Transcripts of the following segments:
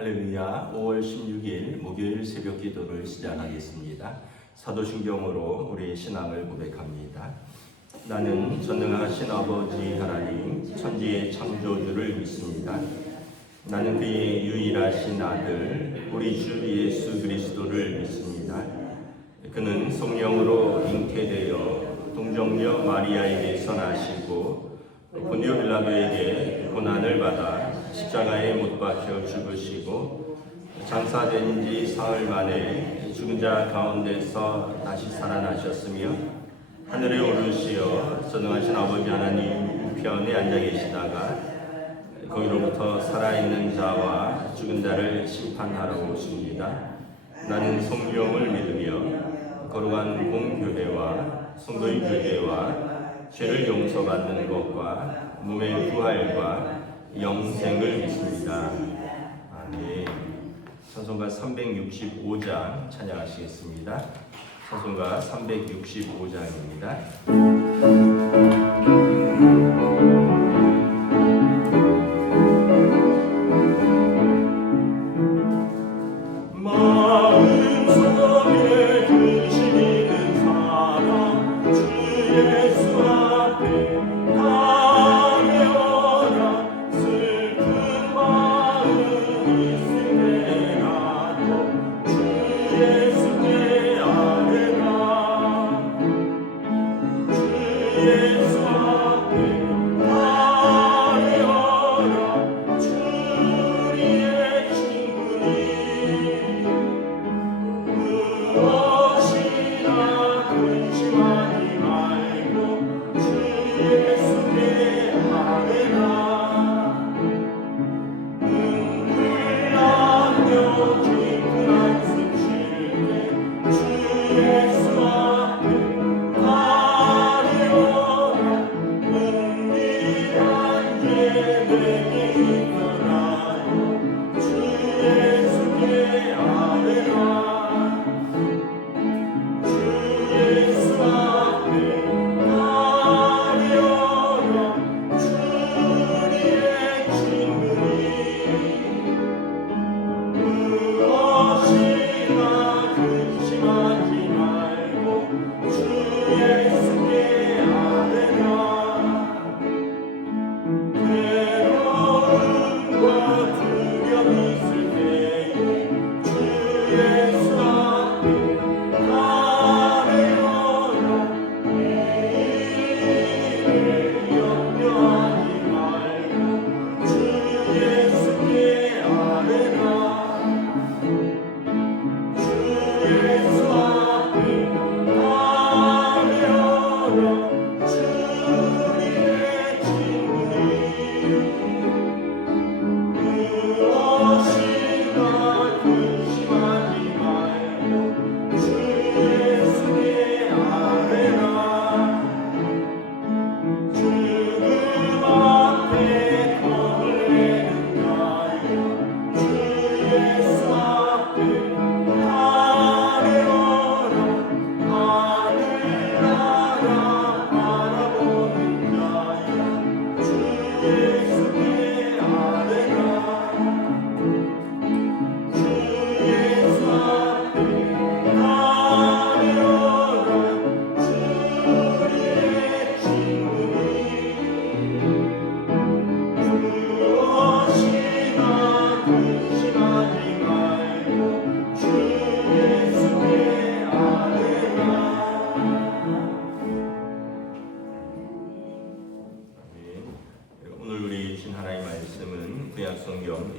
할렐루야. 5월 16일 목요일 새벽 기도를 시작하겠습니다. 사도신경으로 우리의 신앙을 고백합니다. 나는 전능하신 아버지 하나님 천지의 창조주를 믿습니다. 나는 그의 유일하신 아들 우리 주 예수 그리스도를 믿습니다. 그는 성령으로 잉태되어 동정녀 마리아에게서 나시고 본디오 빌라도에게 고난을 받아 십자가에 못 박혀 죽으시고 장사된 지 사흘 만에 죽은 자 가운데서 다시 살아나셨으며 하늘에 오르시어 전능하신 아버지 하나님 우편에 앉아 계시다가 거기로부터 살아있는 자와 죽은 자를 심판하러 오십니다. 나는 성령을 믿으며 거룩한 공교회와 성도의 교제와 죄를 용서받는 것과 몸의 부활과 영생을 믿습니다. 아멘. 찬송가 365장 찬양하시겠습니다. 찬송가 365장입니다.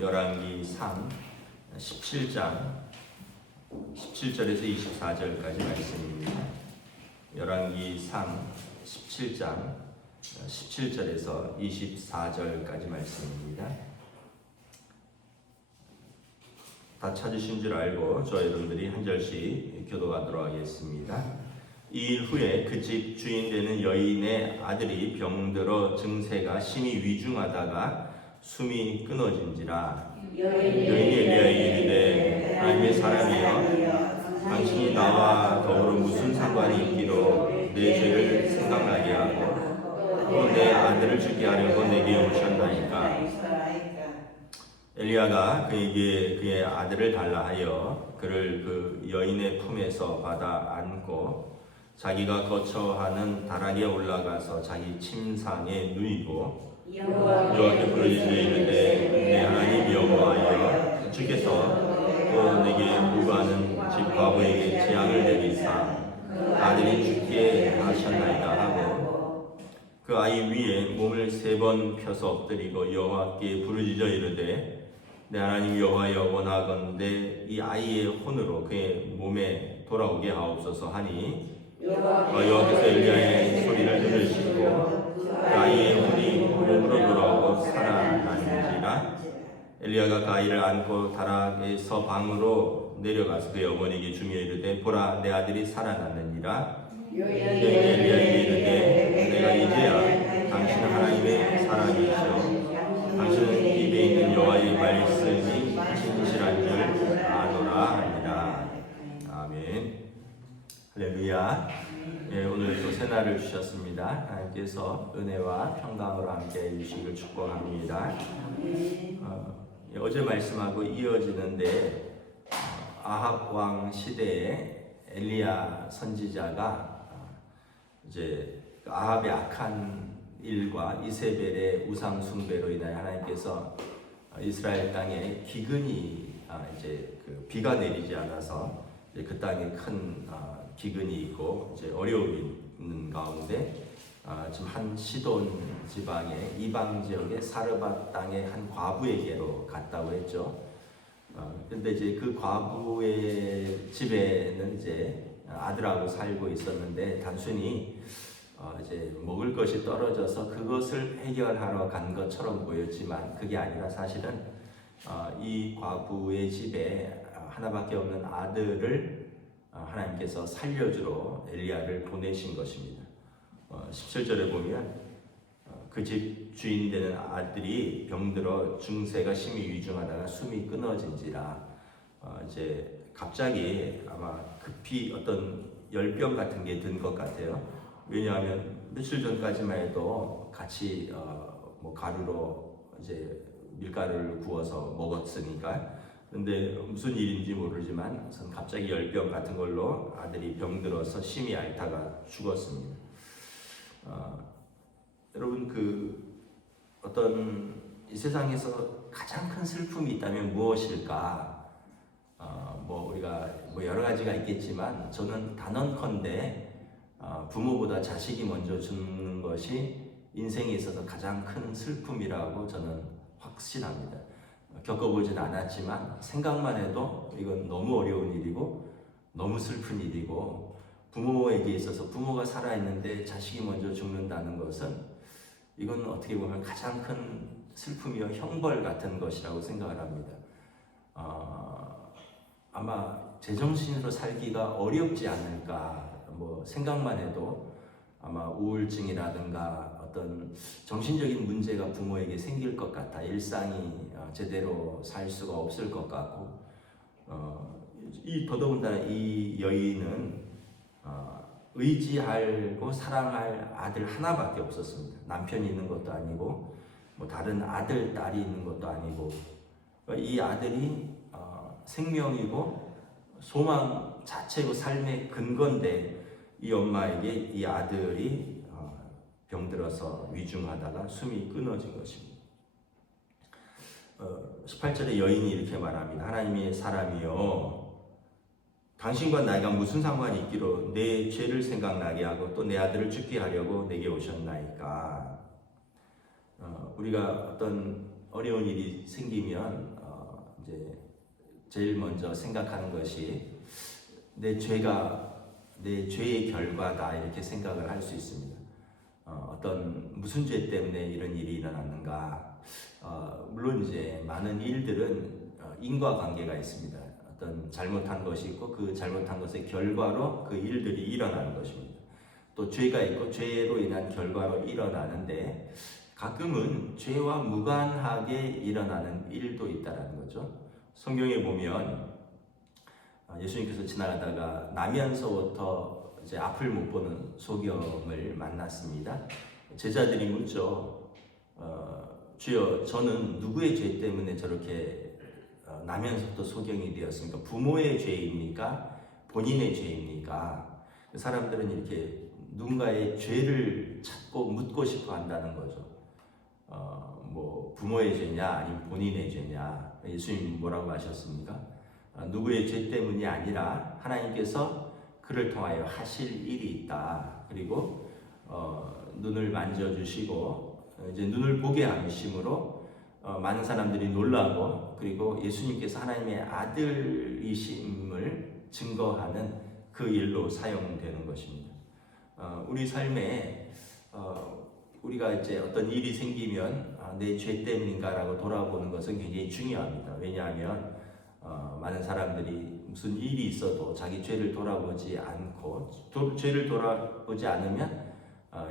열왕기 3 17장 17절에서 24절까지 말씀입니다. 열왕기 3 17장 17절에서 24절까지 말씀입니다. 다 찾으신 줄 알고 저 여러분들이 한 절씩 교도하도록 하겠습니다. 2일 후에 그 집 주인 되는 여인의 아들이 병들어 증세가 심히 위중하다가 숨이 끊어진지라. 여인이 엘리야에게 이르되 하나님의 사람이여 당신이 나와 더불어 무슨 상관이 있기로 내 죄를 생각나게 하고 또 내 아들을 죽게 하려고 내게 오셨나이까. 엘리야가 그에게 그의 아들을 달라 하여 그를 그 여인의 품에서 받아 안고 자기가 거처하는 다락에 올라가서 자기 침상에 누이고 여호와께 부르짖어 이르되 내 하나님 여호와여 주께서 또 내게 무고하는 집 과부에게 재앙을 내리사 아들이 죽게 하셨나이다 하고 그 아이 위에 몸을 3번 펴서 엎드리고 여호와께 부르짖어 이르되 내 하나님 여호와여 원하건대 이 아이의 혼으로 그의 몸에 돌아오게 하옵소서 하니 여호와께서 엘리야의 소리를 들으시고 그 아이의 혼이 몸으로 돌아오고 살아난지라. 엘리야가 그 아이를 안고 다락에서 방으로 내려가서 그의 어머니에게 주며 이르되 보라 내 아들이 살아났느니라. 엘리야에게 이르되 내가 이제야 당신은 하나님의 사람이시오 당신은 입에 있는 여호와의 말씀이 진실한 줄 아노라 하니라. 아멘. 할렐루야. 예, 오늘 또 새날을 주셨습니다. 하나님께서 은혜와 평강으로 함께 해주시길 축복합니다. 어제 말씀하고 이어지는데 아합 왕 시대에 엘리야 선지자가 이제 아합의 악한 일과 이세벨의 우상 숭배로 인하여 하나님께서 이스라엘 땅에 기근이 이제 그 비가 내리지 않아서 이제 그 땅에 큰 기근이 있고 이제 어려움이 있는 가운데 지금 한 시돈 지방의 이방 지역의 사르밧 땅의 한 과부에게로 갔다고 했죠. 근데 이제 그 과부의 집에는 이제 아들하고 살고 있었는데 단순히 이제 먹을 것이 떨어져서 그것을 해결하러 간 것처럼 보였지만 그게 아니라 사실은 이 과부의 집에 하나밖에 없는 아들을 하나님께서 살려주러 엘리야를 보내신 것입니다. 17절에 보면 그 집 주인 되는 아들이 병들어 증세가 심히 위중하다가 숨이 끊어진지라. 이제 갑자기 아마 급히 어떤 열병 같은 게 든 것 같아요. 왜냐하면 며칠 전까지만 해도 같이 뭐 가루로 이제 밀가루를 구워서 먹었으니까. 근데 무슨 일인지 모르지만 갑자기 열병 같은 걸로 아들이 병들어서 심히 앓다가 죽었습니다. 여러분 그 어떤 이 세상에서 가장 큰 슬픔이 있다면 무엇일까? 뭐 우리가 뭐 여러 가지가 있겠지만 저는 단언컨대 부모보다 자식이 먼저 죽는 것이 인생에 있어서 가장 큰 슬픔이라고 저는 확신합니다. 겪어보진 않았지만 생각만 해도 이건 너무 어려운 일이고 너무 슬픈 일이고 부모에게 있어서 부모가 살아있는데 자식이 먼저 죽는다는 것은 이건 어떻게 보면 가장 큰 슬픔이요 형벌 같은 것이라고 생각을 합니다. 아마 제정신으로 살기가 어렵지 않을까 뭐 생각만 해도 아마 우울증이라든가 어떤 정신적인 문제가 부모에게 생길 것 같아 일상이 제대로 살 수가 없을 것 같고 이 더더군다나 이 여인은 의지하고 사랑할 아들 하나밖에 없었습니다. 남편이 있는 것도 아니고 뭐 다른 아들, 딸이 있는 것도 아니고 이 아들이 생명이고 소망 자체고 삶의 근거인데 이 엄마에게 이 아들이 병들어서 위중하다가 숨이 끊어진 것입니다. 18절에 여인이 이렇게 말합니다. 하나님의 사람이여 당신과 나이가 무슨 상관이 있기로 내 죄를 생각나게 하고 또 내 아들을 죽게 하려고 내게 오셨나이까. 우리가 어떤 어려운 일이 생기면 이제 제일 먼저 생각하는 것이 내 죄의 결과다 이렇게 생각을 할 수 있습니다. 어떤 무슨 죄 때문에 이런 일이 일어났는가? 물론 이제 많은 일들은 인과관계가 있습니다. 어떤 잘못한 것이 있고 그 잘못한 것의 결과로 그 일들이 일어나는 것입니다. 또 죄가 있고 죄로 인한 결과로 일어나는데 가끔은 죄와 무관하게 일어나는 일도 있다는 거죠. 성경에 보면 예수님께서 지나가다가 나면서부터 이제 앞을 못 보는 소경을 만났습니다. 제자들이 묻죠. 주여 저는 누구의 죄 때문에 저렇게 나면서부터 소경이 되었습니까? 부모의 죄입니까? 본인의 죄입니까? 사람들은 이렇게 누군가의 죄를 찾고 묻고 싶어 한다는 거죠. 뭐 부모의 죄냐 아니면 본인의 죄냐. 예수님 뭐라고 하셨습니까? 누구의 죄 때문이 아니라 하나님께서 그를 통하여 하실 일이 있다. 그리고 눈을 만져주시고 이제 눈을 보게 하심으로 많은 사람들이 놀라고, 그리고 예수님께서 하나님의 아들이심을 증거하는 그 일로 사용되는 것입니다. 우리 삶에 우리가 이제 어떤 일이 생기면 내 죄 때문인가라고 돌아보는 것은 굉장히 중요합니다. 왜냐하면 많은 사람들이 무슨 일이 있어도 자기 죄를 돌아보지 않고 죄를 돌아보지 않으면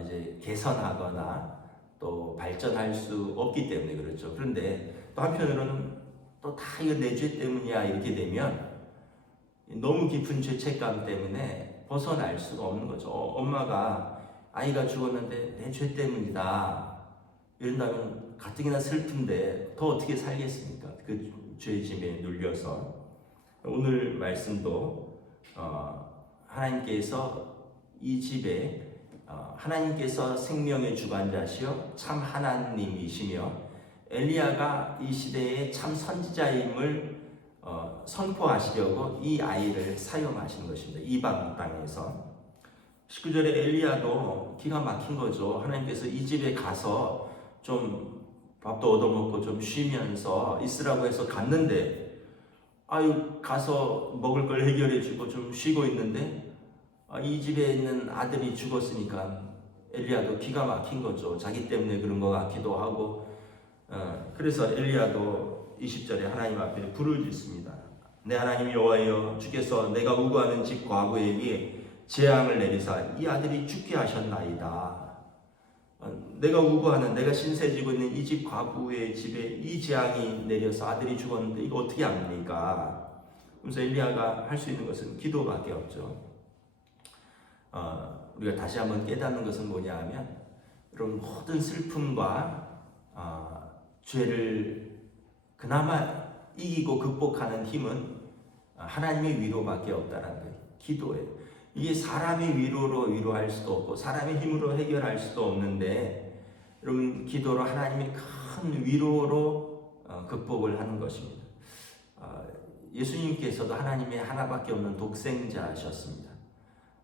이제 개선하거나 또 발전할 수 없기 때문에 그렇죠. 그런데 또 한편으로는 또 다 이거 내 죄 때문이야 이렇게 되면 너무 깊은 죄책감 때문에 벗어날 수가 없는 거죠. 엄마가 아이가 죽었는데 내 죄 때문이다 이런다면 가뜩이나 슬픈데 더 어떻게 살겠습니까? 그 죄짐에 눌려서. 오늘 말씀도 하나님께서 이 집에 하나님께서 생명의 주관자시여 참 하나님이시며 엘리야가 이 시대의 참 선지자임을 선포하시려고 이 아이를 사용하신 것입니다. 이방 땅에서. 19절에 엘리야도 기가 막힌 거죠. 하나님께서 이 집에 가서 좀 밥도 얻어먹고 좀 쉬면서 있으라고 해서 갔는데, 가서 먹을 걸 해결해주고 좀 쉬고 있는데 이 집에 있는 아들이 죽었으니까 엘리야도 기가 막힌 거죠. 자기 때문에 그런 것 같기도 하고. 그래서 엘리야도 20절에 하나님 앞에 부르짖습니다. 내 하나님 여호와여, 주께서 내가 우고하는 집 과부에게 재앙을 내리사 이 아들이 죽게 하셨나이다. 내가 우고하는, 내가 신세지고 있는 이 집 과부의 집에 이 재앙이 내려서 아들이 죽었는데 이거 어떻게 합니까? 그래서 엘리야가 할 수 있는 것은 기도밖에 없죠. 우리가 다시 한번 깨닫는 것은 뭐냐 하면, 여러분, 모든 슬픔과 죄를 그나마 이기고 극복하는 힘은 하나님의 위로밖에 없다는 거예요. 기도예요. 이게 사람의 위로로 위로할 수도 없고 사람의 힘으로 해결할 수도 없는데, 여러분, 기도로 하나님의 큰 위로로 극복을 하는 것입니다. 예수님께서도 하나님의 하나밖에 없는 독생자셨습니다.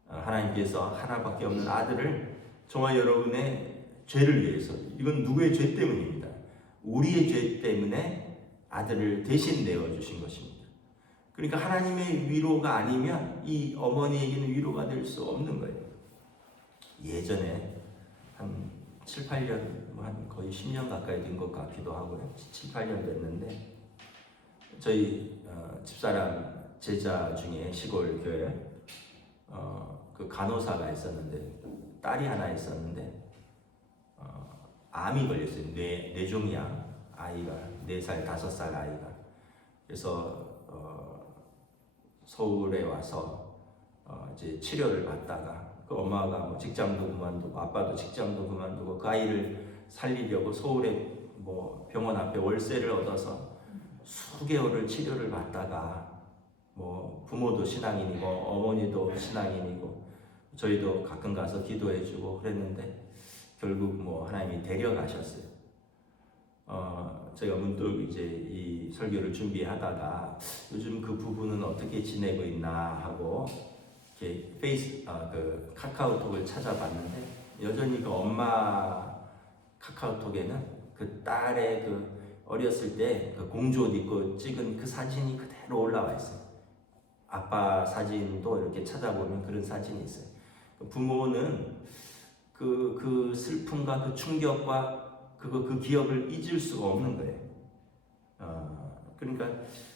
하나님께서 하나밖에 없는 아들을 저와 여러분의 죄를 위해서, 이건 누구의 죄 때문입니다. 우리의 죄 때문에 아들을 대신 내어주신 것입니다. 그러니까 하나님의 위로가 아니면 이 어머니에게는 위로가 될 수 없는 거예요. 예전에 한 7, 8년, 한 거의 10년 가까이 된 것 같기도 하고요. 7, 8년 됐는데 저희 집사람 제자 중에 시골 교회 그 간호사가 있었는데, 딸이 하나 있었는데 암이 걸렸어요. 뇌종양 아이가, 4살, 5살 아이가. 그래서 서울에 와서 이제 치료를 받다가 그 엄마가 뭐 직장도 그만두고 아빠도 직장도 그만두고 그 아이를 살리려고 서울에 뭐 병원 앞에 월세를 얻어서 수개월을 치료를 받다가, 뭐 부모도 신앙인이고 어머니도 신앙인이고 저희도 가끔 가서 기도해주고 그랬는데 결국 뭐 하나님이 데려가셨어요. 제가 문득 이제 이 설교를 준비하다가 요즘 그 부부는 어떻게 지내고 있나 하고 이렇게 그 카카오톡을 찾아봤는데, 여전히 그 엄마 카카오톡에는 그 딸의 그 어렸을 때 그 공주옷 입고 찍은 그 사진이 그대로 올라와 있어요. 아빠 사진도 이렇게 찾아보면 그런 사진이 있어요. 부모는 그 슬픔과 그 충격과 그 기억을 잊을 수가 없는 거예요. 그러니까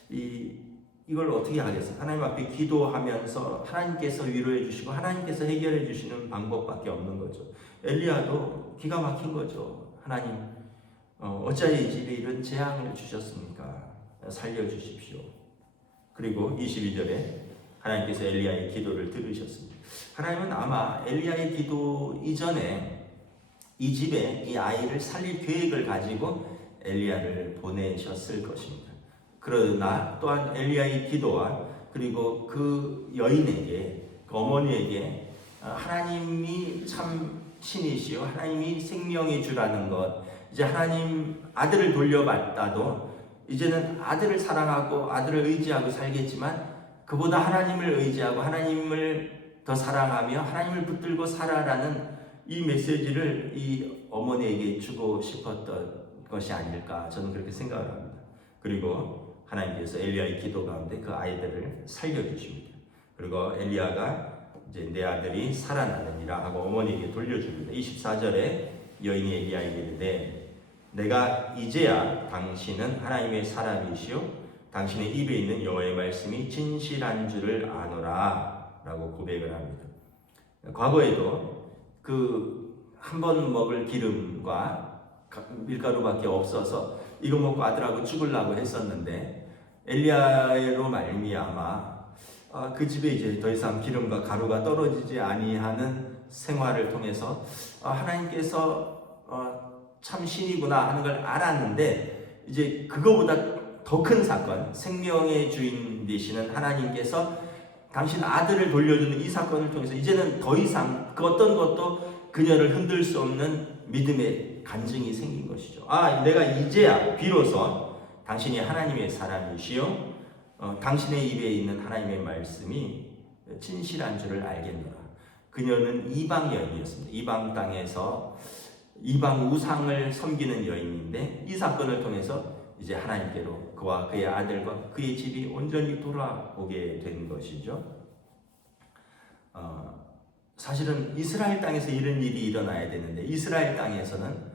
이걸 어떻게 하겠어요? 하나님 앞에 기도하면서 하나님께서 위로해 주시고 하나님께서 해결해 주시는 방법밖에 없는 거죠. 엘리야도 기가 막힌 거죠. 하나님, 어찌하여 이 집에 이런 재앙을 주셨습니까? 살려주십시오. 그리고 22절에 하나님께서 엘리야의 기도를 들으셨습니다. 하나님은 아마 엘리야의 기도 이전에 이 집에 이 아이를 살릴 계획을 가지고 엘리야를 보내셨을 것입니다. 그러나 또한 엘리야의 기도와 그리고 그 여인에게, 그 어머니에게 하나님이 참 신이시요 하나님이 생명의 주라는 것, 이제 하나님 아들을 돌려받아도 이제는 아들을 사랑하고 아들을 의지하고 살겠지만 그보다 하나님을 의지하고 하나님을 더 사랑하며 하나님을 붙들고 살아라는 이 메시지를 이 어머니에게 주고 싶었던 것이 아닐까, 저는 그렇게 생각을 합니다. 그리고 하나님께서 엘리야의 기도 가운데 그 아이들을 살려주십니다. 그리고 엘리야가 이제 내 아들이 살아나느니라 하고 어머니에게 돌려줍니다. 24절에 여인이 엘리야에게 이르되 내가 이제야 당신은 하나님의 사람이시오 당신의 입에 있는 여호와의 말씀이 진실한 줄을 아노라 라고 고백을 합니다. 과거에도 그 한 번 먹을 기름과 밀가루밖에 없어서 이거 먹고 아들하고 죽으려고 했었는데 엘리야로 말미암아 그 집에 이제 더 이상 기름과 가루가 떨어지지 아니하는 생활을 통해서 하나님께서 참 신이구나 하는 걸 알았는데, 이제 그거보다 더 큰 사건, 생명의 주인 되시는 하나님께서 당신 아들을 돌려주는 이 사건을 통해서 이제는 더 이상 그 어떤 것도 그녀를 흔들 수 없는 믿음의 간증이 생긴 것이죠. 내가 이제야 비로소 당신이 하나님의 사람이시요 당신의 입에 있는 하나님의 말씀이 진실한 줄을 알겠노라. 그녀는 이방 여인이었습니다. 이방 땅에서 이방 우상을 섬기는 여인인데 이 사건을 통해서 이제 하나님께로 그와 그의 아들과 그의 집이 온전히 돌아오게 된 것이죠. 사실은 이스라엘 땅에서 이런 일이 일어나야 되는데 이스라엘 땅에서는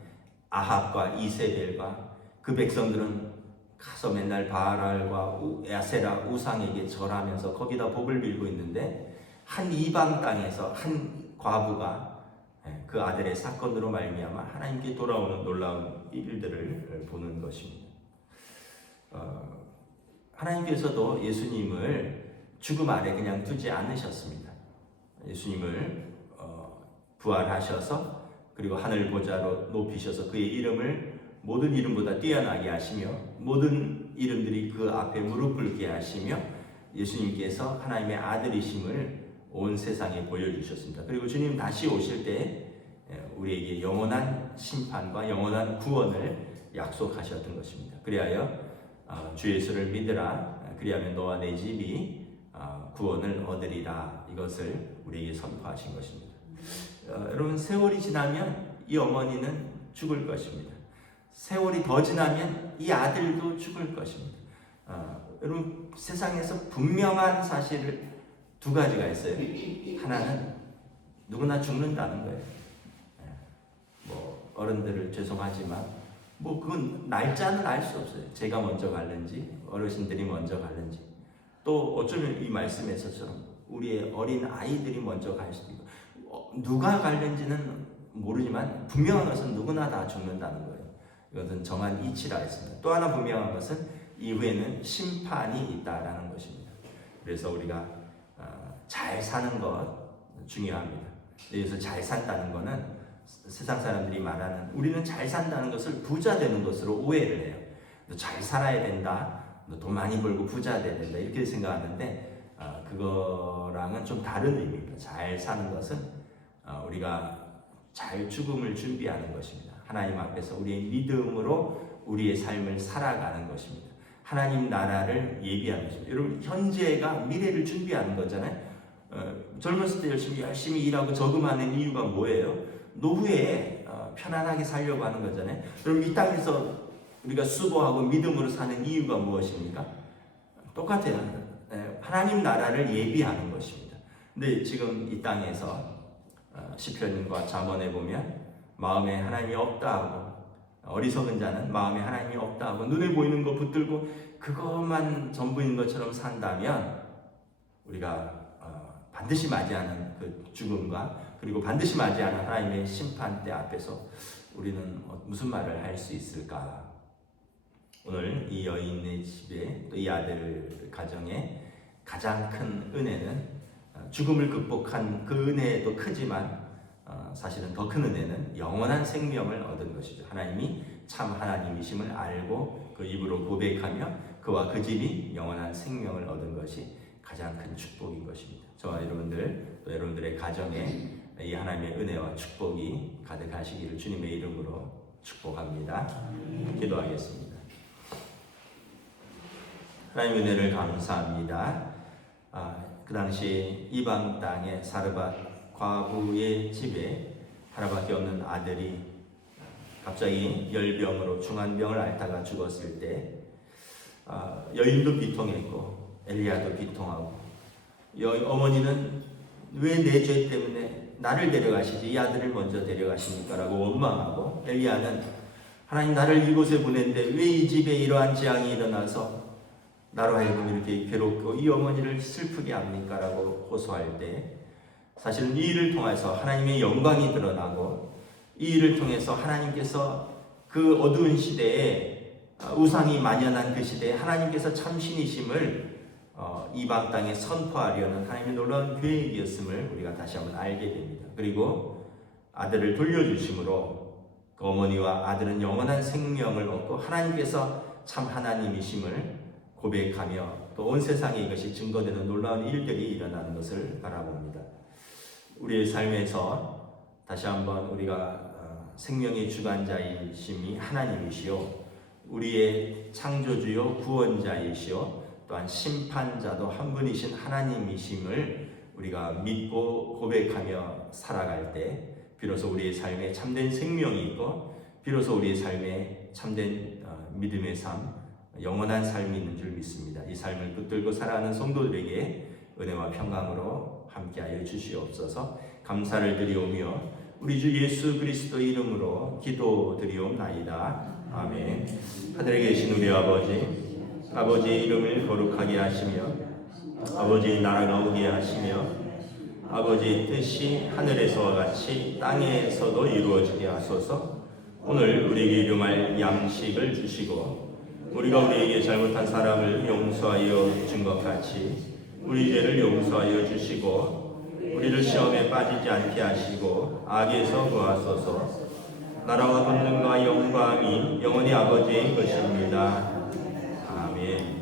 아합과 이세벨과 그 백성들은 가서 맨날 바알과 야세라 우상에게 절하면서 거기다 복을 빌고 있는데 한 이방 땅에서 한 과부가 그 아들의 사건으로 말미암아 하나님께 돌아오는 놀라운 일들을 보는 것입니다. 하나님께서도 예수님을 죽음 아래 그냥 두지 않으셨습니다. 예수님을 부활하셔서 그리고 하늘 보좌로 높이셔서 그의 이름을 모든 이름보다 뛰어나게 하시며 모든 이름들이 그 앞에 무릎 꿇게 하시며 예수님께서 하나님의 아들이심을 온 세상에 보여주셨습니다. 그리고 주님 다시 오실 때 우리에게 영원한 심판과 영원한 구원을 약속하셨던 것입니다. 그리하여 주 예수를 믿으라. 그리하면 너와 내 집이 구원을 얻으리라. 이것을 우리에게 선포하신 것입니다. 여러분, 세월이 지나면 이 어머니는 죽을 것입니다. 세월이 더 지나면 이 아들도 죽을 것입니다. 여러분, 세상에서 분명한 사실을 두 가지가 있어요. 하나는 누구나 죽는다는 거예요. 뭐 어른들을 죄송하지만 그건 날짜는 알 수 없어요. 제가 먼저 갈는지 어르신들이 먼저 갈는지, 또 어쩌면 이 말씀에서처럼 우리의 어린 아이들이 먼저 갈 수도 있고 누가 갈는지는 모르지만 분명한 것은 누구나 다 죽는다는 거예요. 이것은 정한 이치라 했습니다. 또 하나 분명한 것은 이후에는 심판이 있다라는 것입니다. 그래서 우리가 잘 사는 것 중요합니다. 여기서 잘 산다는 것은 세상 사람들이 말하는 우리는 잘 산다는 것을 부자 되는 것으로 오해를 해요. 너 잘 살아야 된다, 너 돈 많이 벌고 부자 돼야 된다 이렇게 생각하는데 그거랑은 좀 다른 의미입니다. 잘 사는 것은 우리가 잘 죽음을 준비하는 것입니다. 하나님 앞에서 우리의 믿음으로 우리의 삶을 살아가는 것입니다. 하나님 나라를 예비하는 것입니다. 여러분, 현재가 미래를 준비하는 거잖아요. 젊었을 때 열심히 일하고 저금하는 이유가 뭐예요? 노후에 편안하게 살려고 하는 거잖아요. 그럼 이 땅에서 우리가 수고하고 믿음으로 사는 이유가 무엇입니까? 똑같아요. 하나님 나라를 예비하는 것입니다. 근데 지금 이 땅에서 시편과 잠언에 보면 마음에 하나님이 없다 하고, 어리석은 자는 마음에 하나님이 없다 하고 눈에 보이는 거 붙들고 그것만 전부인 것처럼 산다면 우리가 반드시 맞이하는 그 죽음과 그리고 반드시 맞이하는 하나님의 심판대 앞에서 우리는 무슨 말을 할 수 있을까? 오늘 이 여인의 집에 또 이 아들 가정에 가장 큰 은혜는 죽음을 극복한 그 은혜도 크지만 사실은 더 큰 은혜는 영원한 생명을 얻은 것이죠. 하나님이 참 하나님이심을 알고 그 입으로 고백하며 그와 그 집이 영원한 생명을 얻은 것이 가장 큰 축복인 것입니다. 저와 여러분들 또 여러분들의 가정에 이 하나님의 은혜와 축복이 가득하시기를 주님의 이름으로 축복합니다. 기도하겠습니다. 하나님의 은혜를 감사합니다. 그 당시 이방 땅의 사르밧 과부의 집에 하나밖에 없는 아들이 갑자기 열병으로 중한병을 앓다가 죽었을 때 여인도 비통했고 엘리야도 비통하고 어머니는 왜 내 죄 때문에 나를 데려가시지 이 아들을 먼저 데려가십니까? 라고 원망하고 엘리야는 하나님 나를 이곳에 보냈는데 왜 이 집에 이러한 재앙이 일어나서 나로 하여금 이렇게 괴롭고 이 어머니를 슬프게 합니까? 라고 호소할 때 사실은 이 일을 통해서 하나님의 영광이 드러나고 이 일을 통해서 하나님께서 그 어두운 시대에 우상이 만연한 그 시대에 하나님께서 참신이심을 이방 땅에 선포하려는 하나님의 놀라운 계획이었음을 우리가 다시 한번 알게 됩니다. 그리고 아들을 돌려주심으로 그 어머니와 아들은 영원한 생명을 얻고 하나님께서 참 하나님이심을 고백하며 또 온 세상에 이것이 증거되는 놀라운 일들이 일어나는 것을 바라봅니다. 우리의 삶에서 다시 한번 우리가 생명의 주관자이심이 하나님이시요 우리의 창조주요 구원자이시요 또한 심판자도 한 분이신 하나님이심을 우리가 믿고 고백하며 살아갈 때 비로소 우리의 삶에 참된 생명이 있고 비로소 우리의 삶에 참된 믿음의 삶, 영원한 삶이 있는 줄 믿습니다. 이 삶을 붙들고 살아가는 성도들에게 은혜와 평강으로 함께하여 주시옵소서. 감사를 드리오며 우리 주 예수 그리스도의 이름으로 기도드리옵나이다. 아멘. 하늘에 계신 우리 아버지의 이름을 거룩하게 하시며 아버지의 나라가 오게 하시며 아버지의 뜻이 하늘에서와 같이 땅에서도 이루어지게 하소서. 오늘 우리에게 일용할 양식을 주시고 우리가 우리에게 잘못한 사람을 용서하여 준 것 같이 우리 죄를 용서하여 주시고 우리를 시험에 빠지지 않게 하시고 악에서 구하소서. 나라와 권능과 영광이 영원히 아버지의 것입니다. 아멘.